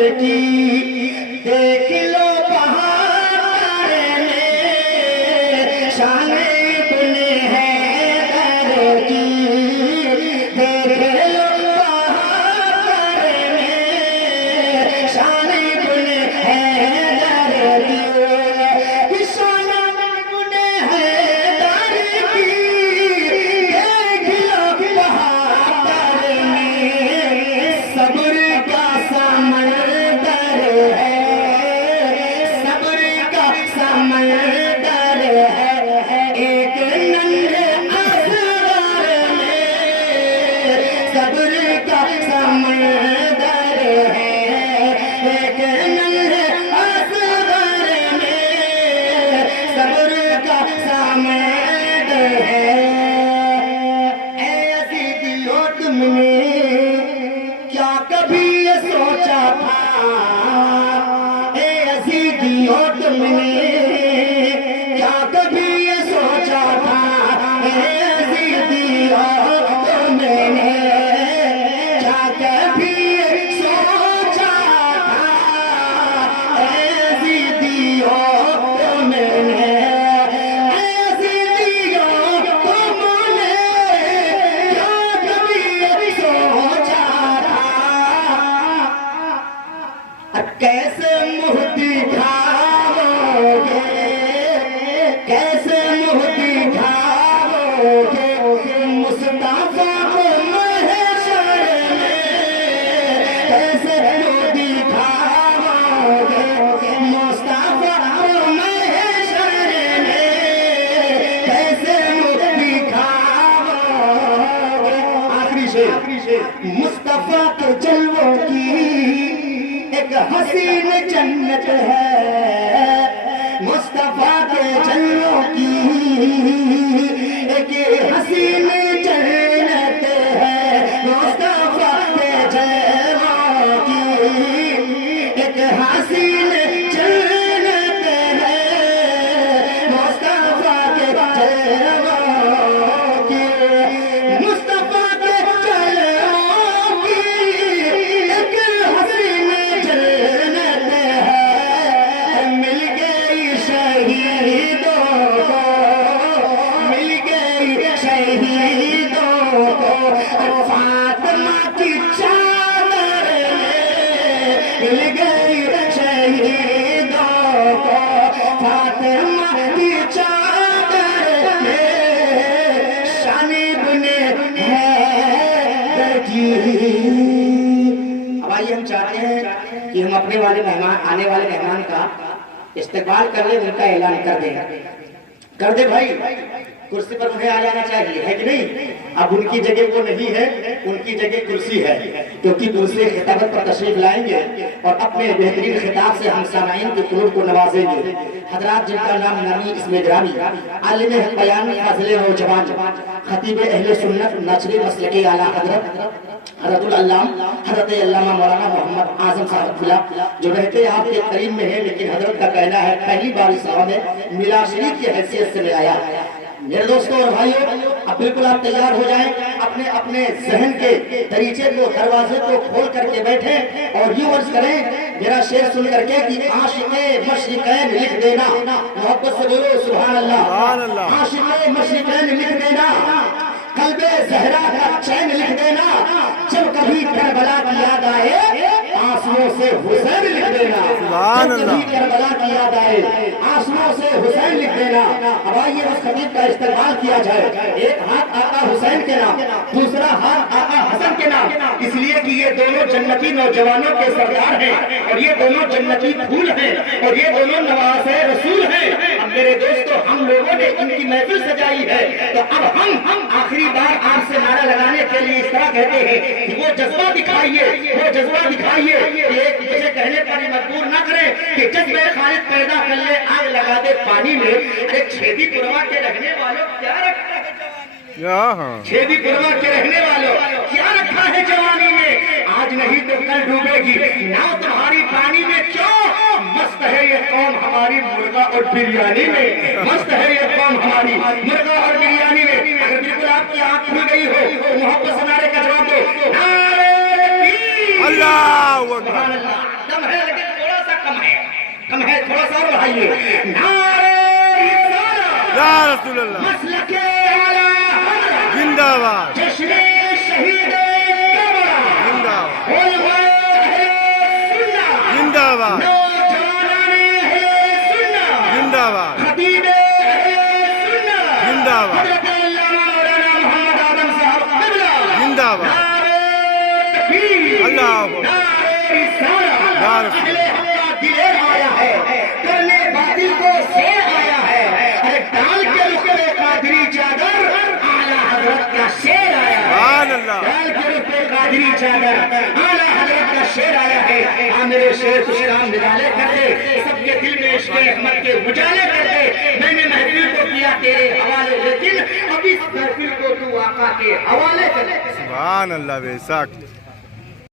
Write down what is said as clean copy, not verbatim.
की देख लो बहार में शान इब्ने हैदर की देख लो बहार में शान इब्ने हैदर की शान इब्ने हैदर की देख लो बहार में सब्र का समंदर है सब्र का समंदर है एक नन्हे असगर में सब्र का समंदर है एक नन्हे असगर में सब्र का समंदर है ऐसी दिलो तुमने क्या कभी ये सोचा था ए अज़ीज़ियों तुमने क्या कभी ये सोचा था ए अज़ीज़ियों तुमने क्या कभी ये सोचा था ए अज़ीज़ियों तुमने ए अज़ीज़ियों तुमने क्या कभी ये सोचा कैसे मुँह दिखाओगे कैसे मुँह दिखाओगे मुस्तफा को महशर में कैसे मुँह दिखाओगे मुस्तफा को महशर में कैसे मुँह दिखाओगे आखिरी शेर मुस्तफा के जलवों की एक हसीन जन्नत है मुस्तफा के जन्नों की एक हसीन जन्नत है मुस्तफा के जन्नों की एक हसीन जन्नत है मुस्तफा के जन्नों की मुस्तफा के जन्नों की एक हसीन जन्नत है मिल गई शहीदों को मिल गई शहीदों को फातिमा की चादर में मिल गई शहीदों को फातिमा की चादर में शान इब्ने हैदर की अब आइए हम चाहते हैं कि हम अपने वाले मेहमान आने वाले मेहमान का इस्तेमाल कर ले उनका ऐलान कर दे भाई कुर्सी पर उन्हें आ जाना चाहिए है कि नहीं अब उनकी जगह वो नहीं है उनकी जगह कुर्सी है क्योंकि कुर्सी खिताबत पर तशरीफ लाएंगे और अपने बेहतरीन खिताब से हम सामाइन के कुलूब को नवाजेंगे हजरात जिनका नाम नमी इसमें ग्रामी आलिम बयान फाज़िले नौजवान खतीब अहले सुन्नत नचरी मसलकी आला हजरत हज़रतुल अल्लाम हज़रत अल्लामा मौलाना मोहम्मद आज़म साहब जो रहते आपके करीब में है लेकिन हजरत का कहना है पहली बार इस सभा में मिला शरीफ की हैसियत से मिलाया मेरे दोस्तों और भाइयों अब बिल्कुल आप तैयार हो जाएं अपने अपने जहन के दरीचे को दरवाजे को खोल करके बैठे और यूं अर्ज करें मेरा शेर सुन करके कि आशिक़े मशरिक़ैन लिख देना मोहब्बत से बोलो सुभान अल्लाह आशिक़े मशरिक़ैन लिख देना कल्बे ज़हरा का चैन लिख देना जब कभी करबला की याद आए आंसुओं से हुसैन लिख देना जब कभी करबला की याद आए आंसुओं से हुसैन लिख देना अब आइए उस खतीब का इस्तेमाल किया जाए एक हाथ आका हुसैन के नाम दूसरा हाथ आका हसन के नाम इसलिए कि ये दोनों जन्नती नौजवानों के सरदार हैं और ये दोनों जन्नती फूल हैं और ये दोनों नवाज़े रसूल हैं अब मेरे दोस्तों हम लोगों ने इनकी महफिल सजाई है तो अब हम आखिरी बार आपसे नारा लगाने के लिए इस तरह कहते हैं कि वो जज्बा दिखाइए एक मुझे कहने पर मजबूर ना करें कि जज्बे खालिद पैदा कर ले आग लगा दे पानी में अरे छेदी पुरवा के रहने वालों क्या रखा है छेदी पुरवा के रहने वालों क्या रखा है जवानी में आज नहीं तो कल डूबेगी नाव तुम्हारी पानी में क्यों मस्त है ये कौम हमारी मुर्गा और बिरयानी में मस्त है ये कौम हमारी मुर्गा और बिरयानी में अगर बिल्कुल आपकी आंख खुल गई हो तो मोहब्बत से नारे का जवाब दो नारे अल्लाह दम है लेकिन थोड़ा सा कम है थोड़ा सा और बढ़ाइए। नारे रिसालत या रसूल अल्लाह मसलके आला हज़रत जिंदाबाद जश्न शहीद करबला जिंदाबाद उलमाए अहले सुन्नत जिंदाबाद नौजवानाने अहले सुन्नत जिंदाबाद खतीबे अहले सुन्नत जिंदाबाद हज़रत अल्लामा मौलाना मोहम्मद आदम साहब क़िबला जिंदाबाद अल्लाह अगले हमला दिलेर आया है करने बातिल को शेर आया है। अरे डाल के रुख पे कादरी चादर आला हजरत का शेर आया है। सुभान अल्लाह डाल के रुख पे कादरी चादर आला हजरत का शेर आया है। हाँ मेरे शेर कुछ काम निराले कर दे, सबके दिल में इश्क़ अहमद के उजाले कर दे। मैंने महफिल को किया तेरे हवाले लेकिन अब इस महफिल को तू आका के हवाले कर दे। सुभान अल्लाह बेशक।